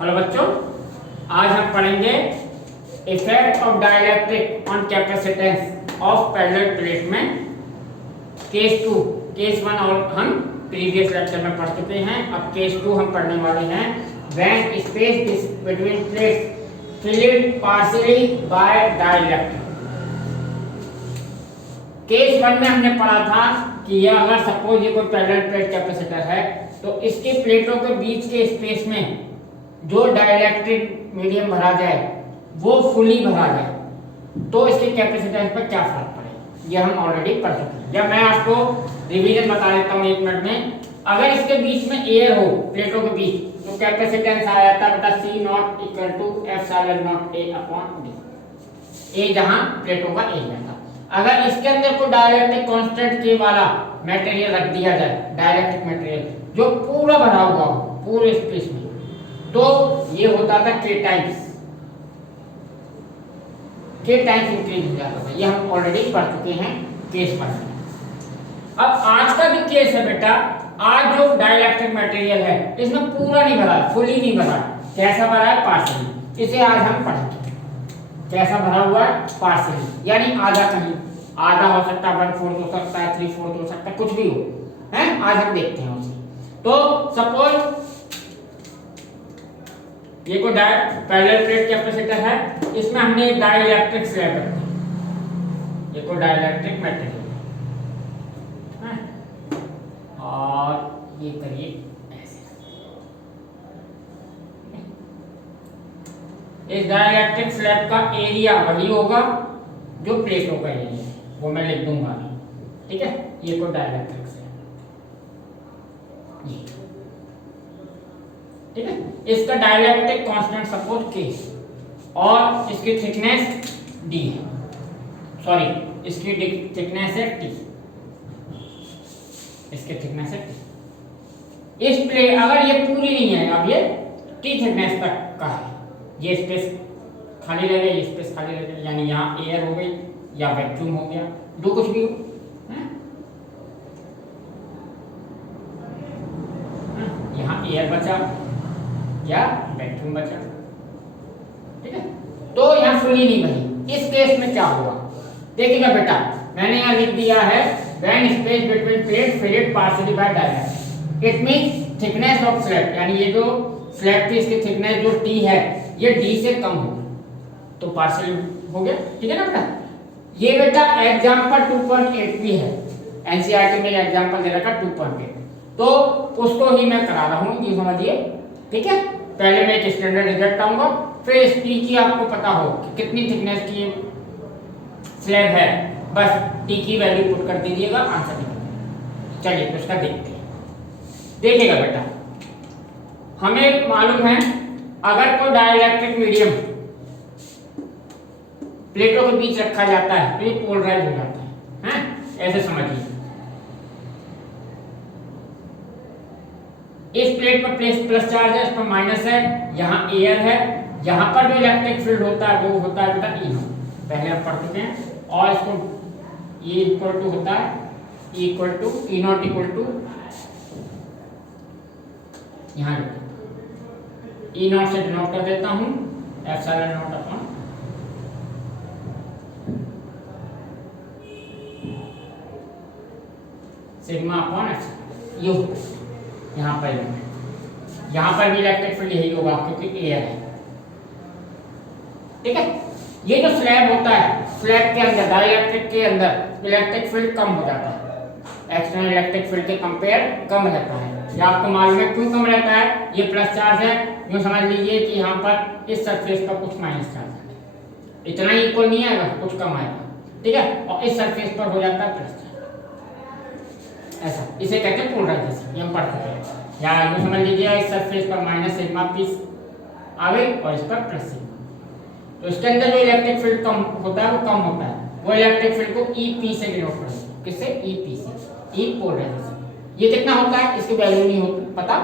Hello बच्चों, आज हम पढ़ेंगे effect of dielectric on capacitance of parallel plate में केस 2। केस 1 और हम प्रीवियस लेक्चर में पढ़ चुके हैं। अब केस 2 हम पढ़ने वाले हैं। When space between plates filled partially by dielectric. Case 1 में हमने पढ़ा था कि यह अगर सपोज ये कोई पैरेलल प्लेट कैपेसिटर है तो इसकी प्लेटों के बीच के स्पेस में जो डाइलेक्ट्रिक मीडियम भरा जाए वो फुली भरा जाए तो इसके कैपेसिटेंस पर क्या फर्क पड़े, ये हम ऑलरेडी पढ़ चुके हैं। जब मैं आपको रिवीजन बता देता हूँ 1 मिनट में। अगर इसके बीच में एयर हो प्लेटों के बीच तो कैपेसिटेंस आ जाता है बेटा C naught equal to epsilon naught A upon D। A जहां प्लेटों का एरिया था। अगर इसके अंदर कोई डाइलेक्ट्रिक कांस्टेंट K वाला मटेरियल रख दिया जाए, डाइलेक्ट्रिक मटेरियल जो पूरा भरा हुआ हो पूरे स्पेस में, तो ये होता था K टाइम्स इंक्रीज हो जाता था। ये हम ऑलरेडी पढ़ चुके हैं केस 1 में। अब आज का जो केस है बेटा, आज जो डाइलेक्ट्रिक मटेरियल है इसमें पूरा नहीं भरा, फुली नहीं भरा। कैसा भरा है? पार्शियली। इसे आज हम पढ़ेंगे। कैसा भरा हुआ है? पार्शियली, यानी आधा कहीं, आधा हो सकता है, 1/4 हो सकता है, 3/4 हो सकता है, कुछ भी हो है। आज हम देखते हैं उसे। तो सपोज ये कोई पैरेलल प्लेट कैपेसिटर है, इसमें हमने एक डाइलेक्ट्रिक स्लैब रखी है। ये कोई डाइलेक्ट्रिक मटेरियल है और ये करिए ऐसे। इस डाइलेक्ट्रिक स्लैब का एरिया वही होगा जो प्लेटों का एरिया है, वो मैं लिख दूंगा। ठीक है, ये कोई डाइलेक्ट्रिक स्लैब, ठीक है। इसका डाइलेक्ट्रिक कांस्टेंट सपोज K और इसकी थिकनेस D है, सॉरी इसकी थिकनेस है T, इसकी थिकनेस है T। इस प्लेट अगर ये पूरी नहीं है, अब ये T थिकनेस तक का है, ये स्पेस खाली रह गया, ये स्पेस खाली रह गया, यानी यहाँ एयर हो गई या वैक्यूम हो गया, जो कुछ भी हो। यहाँ एयर बचा या वैक्यूम बचा, ठीक है। तो यहाँ फुली नहीं बनी। इस केस में क्या होगा देखिएगा बेटा, मैंने यहाँ लिख दिया है when space between plates filled partially by dielectric. It means thickness of slab, यानी ये जो स्लैब की इसकी थिकनेस जो T है ये D से कम हो तो पार्शियली हो गया, ठीक है ना बेटा। ये बेटा एग्जांपल 2.8 भी है, एनसीईआरटी में एग्जांपल दे रखा 2.8, तो उसको ही मैं करा रहा हूँ, ये समझिए, ठीक है। पहले मैं एक स्टैंडर्ड रिजल्ट लाऊंगा, फिर इस T की आपको पता हो कि कितनी थिकनेस की स्लैब है, बस T की वैल्यू पुट कर दीजिएगा, आंसर निकल। चलिए तो इसका देखते हैं। देखिएगा बेटा, हमें मालूम है अगर कोई डाइलेक्ट्रिक मीडियम प्लेटों के बीच रखा जाता है तो ये पोलराइज हो जाता है, हैं? ऐसे समझिए, इस प्लेट पर प्लस चार्ज है, इस पर माइनस है, यहाँ एयर है, यहाँ पर जो इलेक्ट्रिक फील्ड होता है वो होता है बेटा E नॉट, पहले हम पढ़ चुके हैं। और इसको E इक्वल टू होता है E equal to E naught equal to, यहाँ E नॉट से डिनोट कर देता हूँ epsilon naught upon sigma upon epsilon. ये होता है यहाँ पर भी इलेक्ट्रिक फील्ड यही होगा क्योंकि एयर है, ठीक है। ये जो स्लैब होता है, स्लैब के अंदर डाइलेक्ट्रिक के अंदर इलेक्ट्रिक फील्ड कम हो जाता है, एक्सटर्नल इलेक्ट्रिक फील्ड के कंपेयर कम रहता है। ये आपको मालूम है क्यों कम रहता है? ये प्लस चार्ज है, यूँ समझ लीजिए कि यहाँ पर इस सरफेस पर कुछ माइनस चार्ज है, इतना ही इक्वल नहीं आएगा, कुछ कम आएगा, ठीक है। और इस सरफेस पर हो जाता है प्लस चार्ज, ऐसा, इसे कहते हैं पोलराइजेशन, ये हम पढ़ चुके हैं। या यूँ समझ लीजिए इस सरफेस पर माइनस सिग्मा पीस आ गई और इस पर प्लस सिग्मा, तो इसके अंदर जो इलेक्ट्रिक फील्ड कम होता है वो कम होता है, वो इलेक्ट्रिक फील्ड को EP से डिनोट करेंगे। किससे? EP से। E polarisation. ये कितना होता है इसकी वैल्यू नहीं होती पता,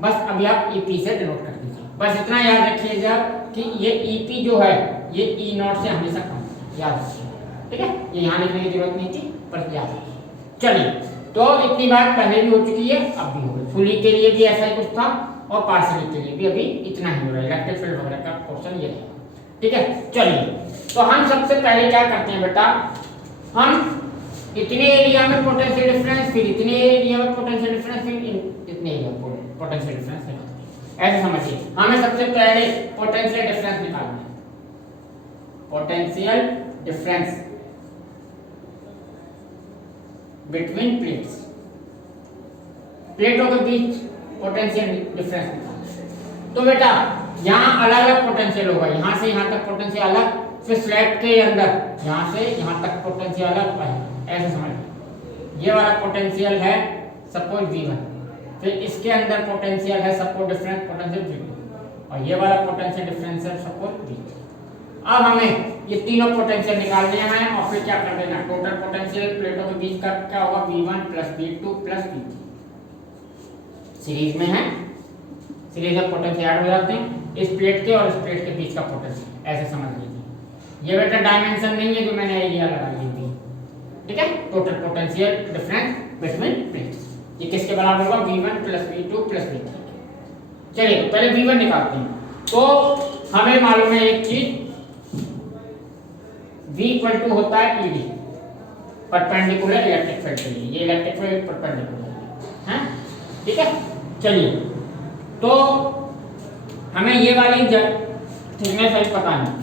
बस अभी आप EP से डिनोट कर दीजिए। बस इतना याद रखिएगा कि ये EP जो है ये E नॉट से हमेशा कम है, याद रखिए, ठीक है। ये यहाँ लिखने की जरूरत नहीं थी पर याद रखिए। चलिए तो इतनी बात पहले भी हो चुकी है, अब भी हो गई। फुली के लिए भी ऐसा ही कुछ था और पार्शियली के लिए भी अभी इतना ही हो रहा है। इलेक्ट्रिक फील्ड वगैरह का क्वेश्चन ये है, ठीक है। चलिए, तो हम सबसे पहले क्या करते हैं बेटा, हम इतने एरिया में पोटेंशियल डिफरेंस, फिर इतने एरिया में पोटेंशियल डिफरेंस, फिर इतने एरिया में पोटेंशियल डिफरेंस निकालते हैं। ऐसे समझिए, हमें सबसे पहले पोटेंशियल डिफरेंस निकालना है। पोटेंशियल डिफरेंस बिटवीन प्लेट्स, प्लेटों के बीच पोटेंशियल डिफरेंस निकालना। तो बेटा यहाँ अलग अलग पोटेंशियल होगा, यहाँ से यहाँ तक पोटेंशियल अलग, फिर स्लैब के अंदर यहाँ से यहाँ तक पोटेंशियल अलग है। ऐसे समझ, ये वाला पोटेंशियल है सपोज V1, फिर इसके अंदर पोटेंशियल है सपोज डिफरेंस पोटेंशियल V2, और ये वाला पोटेंशियल डिफरेंस है सपोज V3। अब हमें ये तीनों पोटेंशियल निकालने हैं और फिर क्या कर देना, टोटल पोटेंशियल प्लेटों के बीच का क्या होगा, V1 plus V2 plus V3। Series में है, सीरीज में पोटेंशियल ऐड हो जाते हैं, इस प्लेट के और इस प्लेट के बीच का पोटेंशियल, ऐसे समझ लीजिए। ये बेटा डायमेंशन नहीं है जो मैंने एरिया लगा ली थी, ठीक है। Total potential difference between plates, ये किसके बराबर होगा, V1 plus V2 plus V3। चलिए तो पहले V1 निकालते हैं। तो हमें मालूम है एक चीज, V इक्वल टू होता है ED, परपेंडिकुलर इलेक्ट्रिक फील्ड के लिए, ये इलेक्ट्रिक फील्ड परपेंडिकुलर है, ठीक है। चलिए, तो हमें ये वाली थिकनेस है पता नहीं,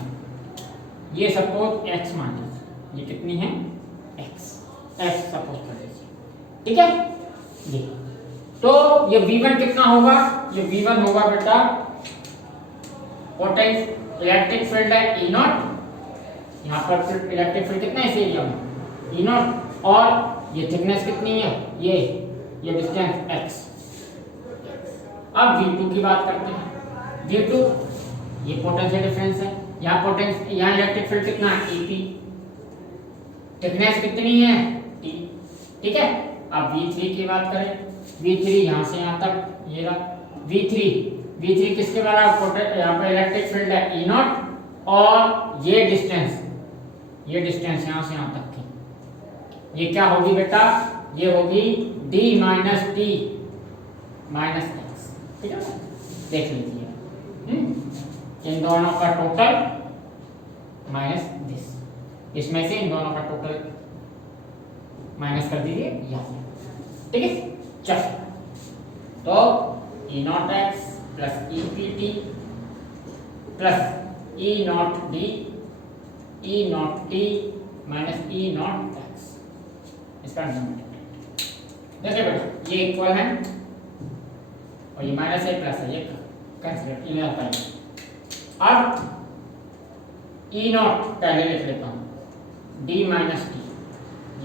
ये सपोज x मान लीजिए, ये कितनी है x सपोज कर लीजिए, ठीक है जी। तो ये V1 कितना होगा, ये V1 होगा बेटा, पोटेंशियल इलेक्ट्रिक फील्ड है E0, यहाँ पर इलेक्ट्रिक फील्ड कितना है इस एरिया में E0, और ये थिकनेस कितनी है, ये डिस्टेंस x। अब V2 की बात करते हैं। V2 ये पोटेंशियल डिफरेंस है, यहाँ इलेक्ट्रिक फील्ड कितना है EP, थिकनेस कितनी है T, ठीक है। अब V3 की बात करें, V3 यहाँ से यहाँ तक ये रहा V3 किसके बराबर, यहाँ पर इलेक्ट्रिक फील्ड है E0, और ये डिस्टेंस यहाँ से यहाँ तक की, ये क्या होगी बेटा, ये होगी D minus T minus x, ठीक है, देख लीजिए। इन दोनों का टोटल माइनस दिस, इसमें से इन दोनों का टोटल माइनस कर दीजिए यहाँ, ठीक है। चल, तो E0x plus EPT plus E0D E0T minus E0x, इसका देखिए बेटा, ये इक्वल है और ये माइनस है प्लस है, ये कैंसिल इन्हें आता है। अब E0 पहले लिख लेता हूँ, D माइनस T,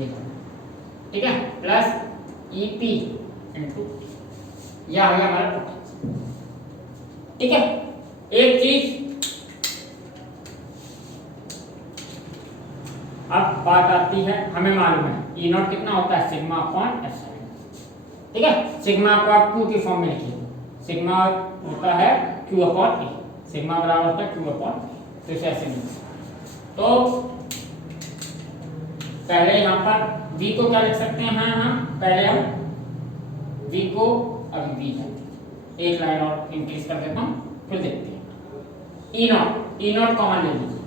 ये ठीक है, प्लस EP इंटू यह आ गया हमारा पोटेंशियल, ठीक है। एक चीज अब बात आती है, हमें मालूम है E0 कितना होता है, सिग्मा अपॉन एप्सिलॉन, ठीक है। सिग्मा को आप Q की फॉर्म में लिखिए, सिग्मा होता है Q अपॉन E, सिग्मा बराबर होता है Q अपॉन E, तो इसे ऐसे लिखिए। तो पहले यहाँ पर V को क्या लिख सकते हैं, हाँ पहले हम V को अभी V है, एक लाइन और इंक्रीज कर देता हूँ, फिर देखते हैं। E0 कॉमन ले लीजिए,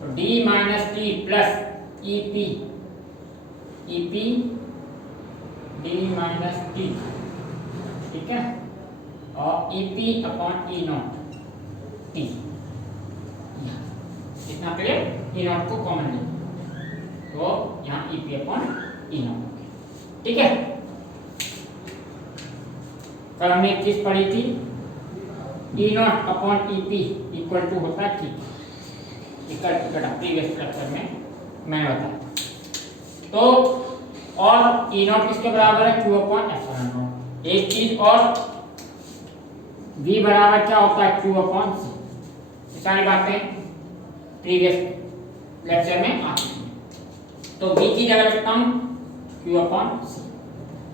तो D minus T plus EP D minus T, ठीक है, और EP अपॉन E0 T, इतना क्लियर। E0 को कॉमन ले, तो यहाँ EP अपॉन E0, ठीक है। कल हमने एक चीज पढ़ी थी, E0 upon EP equal to होता है T, प्रीवियस लेक्चर में मैंने बताया। तो और E0 किसके बराबर है, Q अपॉन एप्सिलॉन। एक चीज और, V बराबर क्या होता है, Q अपॉन C। सारी बातें प्रीवियस लेक्चर में आ चुकी हैं, तो V की जगह लिखता हूँ Q अपॉन C,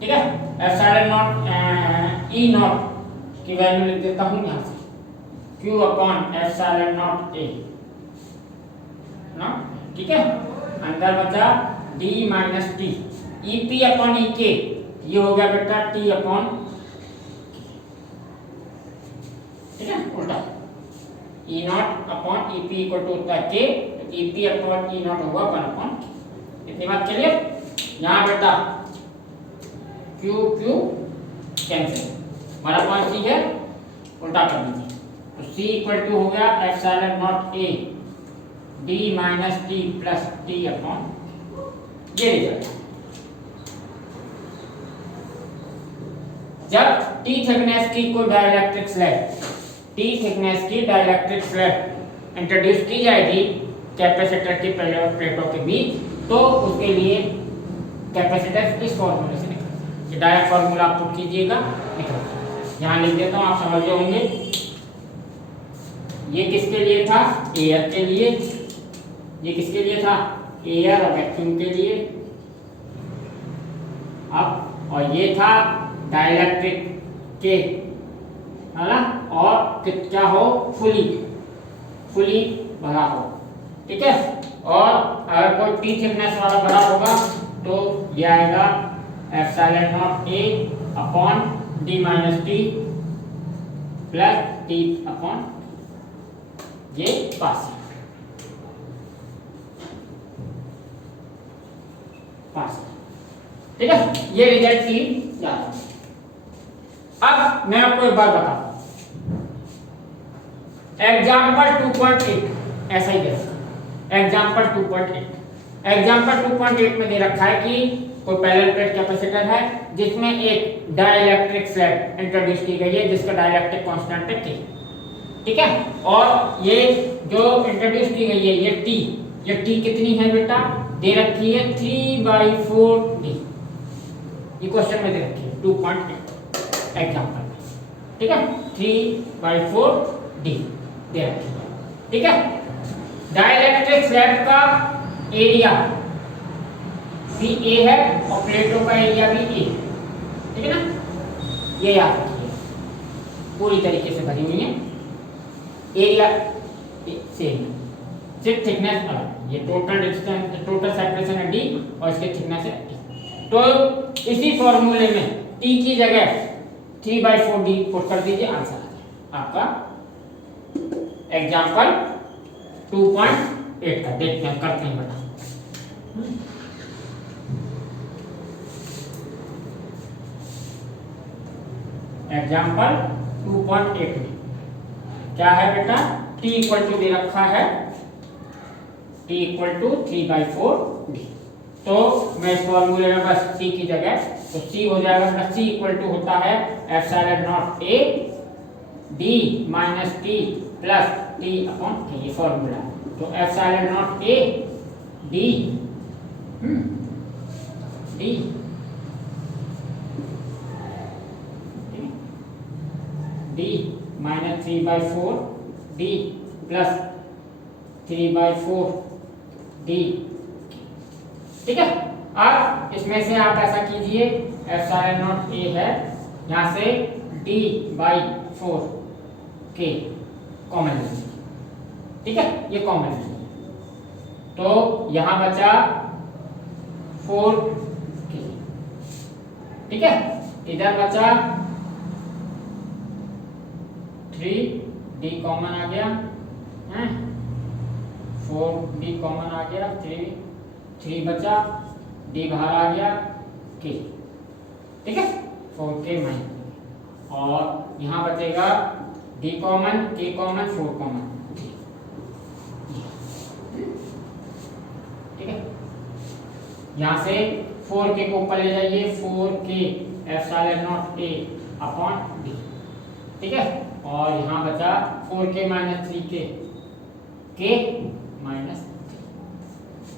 ठीक है। एप्सिलॉन नॉट E0 की वैल्यू लिख देता हूँ यहाँ से, Q upon epsilon naught A ना, ठीक है। अंदर बचा D minus T, EP upon EK ये हो गया बेटा टी अपॉन, ठीक है, उल्टा E naught upon E P equal to होता है के, तो E P upon E naught होगा 1 अपॉन, इतनी बात क्लियर। यहाँ बेटा क्यू क्यू कैंसिल, हमारा कौन सी है, उल्टा कर दीजिए, तो C इक्वल टू हो गया epsilon naught A D minus T plus T upon, ये रिजल्ट। जब T थिकनेस की कोई डाइलेक्ट्रिक स्लैब, T थिकनेस की डाइलेक्ट्रिक स्लैब इंट्रोड्यूस की जाएगी कैपेसिटर की प्लेटों के बीच, तो उसके लिए कैपेसिटेंस इस फॉर्मूले से निकलता है। डायरेक्ट फॉर्मूला आप पुट कीजिएगा, निकलता है। यहाँ लिख देता हूँ, आप समझ गए होंगे। ये किसके लिए था, एयर के लिए, ये किसके लिए था, एयर और वैक्यूम के लिए। अब और ये था डाइलेक्ट्रिक के, है ना, और क्या हो, फुली भरा हो, ठीक है। और अगर कोई टी थिकनेस वाला भरा होगा तो ये आएगा epsilon not a upon D minus T plus T upon ये पास, ठीक है। ये रिजल्ट की याद। अब मैं आपको एक बात बताता हूं, एग्जाम्पल 2.8 ऐसा ही दे रखा है, एग्जाम्पल 2.8, एग्जाम्पल 2.8 में दे रखा है कि कोई पैरेलल प्लेट कैपेसिटर है जिसमें एक डाइलेक्ट्रिक स्लैब इंट्रोड्यूस की गई है जिसका डाइलेक्ट्रिक कांस्टेंट है K, ठीक है। और ये जो इंट्रोड्यूस की गई है ये T कितनी है बेटा, दे रखी है 3/4D, ये क्वेश्चन में दे रखी है 2.8 एग्जाम्पल में, ठीक है, 3/4D दे रखी है, ठीक है। डाइलेक्ट्रिक स्लैब का एरिया भी A है और प्लेटों का एरिया भी A, ठीक है ना, ये याद रखिए, पूरी तरीके से भरी हुई है, एरिया सेम, सिर्फ थिकनेस अलग, ये टोटल डिस्टेंस, टोटल सेपरेशन है D और इसके थिकनेस है T। तो इसी फॉर्मूले में T की जगह 3/4D पुट कर दीजिए, आंसर आ जाए आपका एग्जाम्पल 2.8 का। देखते हैं, करते हैं बेटा। एग्जाम्पल 2.8 में क्या है बेटा, T इक्वल टू दे रखा है, T इक्वल टू 3/4D। तो मैं इस फॉर्मूले में बस C की जगह, तो C हो जाएगा बेटा, C इक्वल टू होता है epsilon naught A D minus T plus T upon K, ये फॉर्मूला। तो epsilon naught A D D minus 3/4D plus 3/4D, ठीक है। अब इसमें से आप ऐसा कीजिए, एप्सिलॉन नॉट A है, यहाँ से D/4K कॉमन लीजिए, ठीक है, ये कॉमन लीजिए, तो यहाँ बचा 4K, ठीक है। इधर बचा 3D कॉमन आ गया, 4D कॉमन आ गया, 3 बचा, D बाहर आ गया, K, ठीक है, 4K माइनस, और यहाँ बचेगा D common, K common, 4 common, ठीक है। यहाँ से 4K को ऊपर ले जाइए, 4K epsilon naught A upon D, ठीक है। और यहाँ बचा 4K minus 3K, K minus,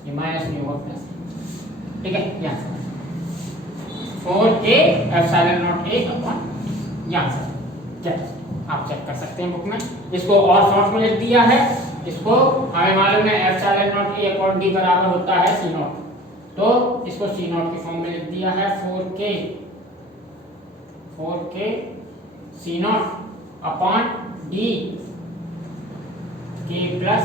ये माइनस नहीं होगा प्लस, ठीक है। यहाँ से 4K epsilon naught A upon, यहाँ से आप चेक कर सकते हैं बुक में, इसको और शॉर्ट में लिख दिया है, इसको हमें मालूम है epsilon naught A upon D बराबर होता है C0, तो इसको C0 के फॉर्म में लिख दिया है 4K C0 upon D K plus,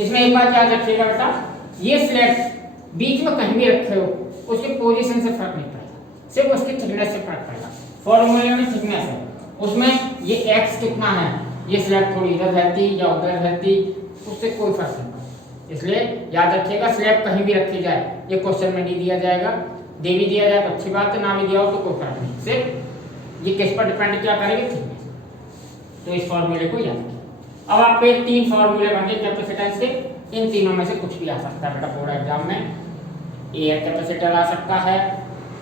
इसमें एक बात याद रखिएगा बेटा, ये स्लैब बीच में कहीं भी रखे हो उसके पोजीशन से फर्क नहीं पड़ेगा, सिर्फ उसकी थिकनेस से फर्क पड़ेगा। फॉर्मूले में थिकनेस है, उसमें ये x कितना है, ये स्लैब थोड़ी इधर रहती या उधर रहती उससे कोई फर्क नहीं पड़ता। इसलिए याद रखिएगा स्लैब कहीं भी रखी जाए, ये क्वेश्चन में नहीं दिया जाएगा, दे भी दिया जाए तो अच्छी बात है, ना भी दिया हो तो कोई फर्क नहीं, सिर्फ ये किस पर डिपेंड क्या करेगी, थिकनेस। तो इस फॉर्मूले को याद रखिए। अब आपके 3 फॉर्मूले बन गए कैपेसिटेंस के, इन तीनों में से कुछ भी आ सकता है बेटा बोर्ड एग्जाम में। एयर कैपेसिटर आ सकता है,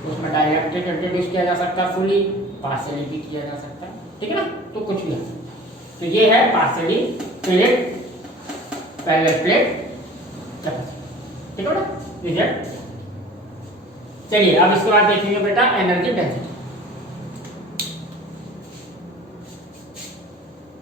उसमें डाइलेक्ट्रिक इंट्रोड्यूस किया जा सकता है, फुली पार्शियली भी किया जा सकता है, ठीक है ना, तो कुछ भी आ सकता है। तो ये है partially field parallel plate capacitor, ठीक है ना, रिजल्ट। चलिए अब इसके बाद देखेंगे बेटा एनर्जी डेंसिटी।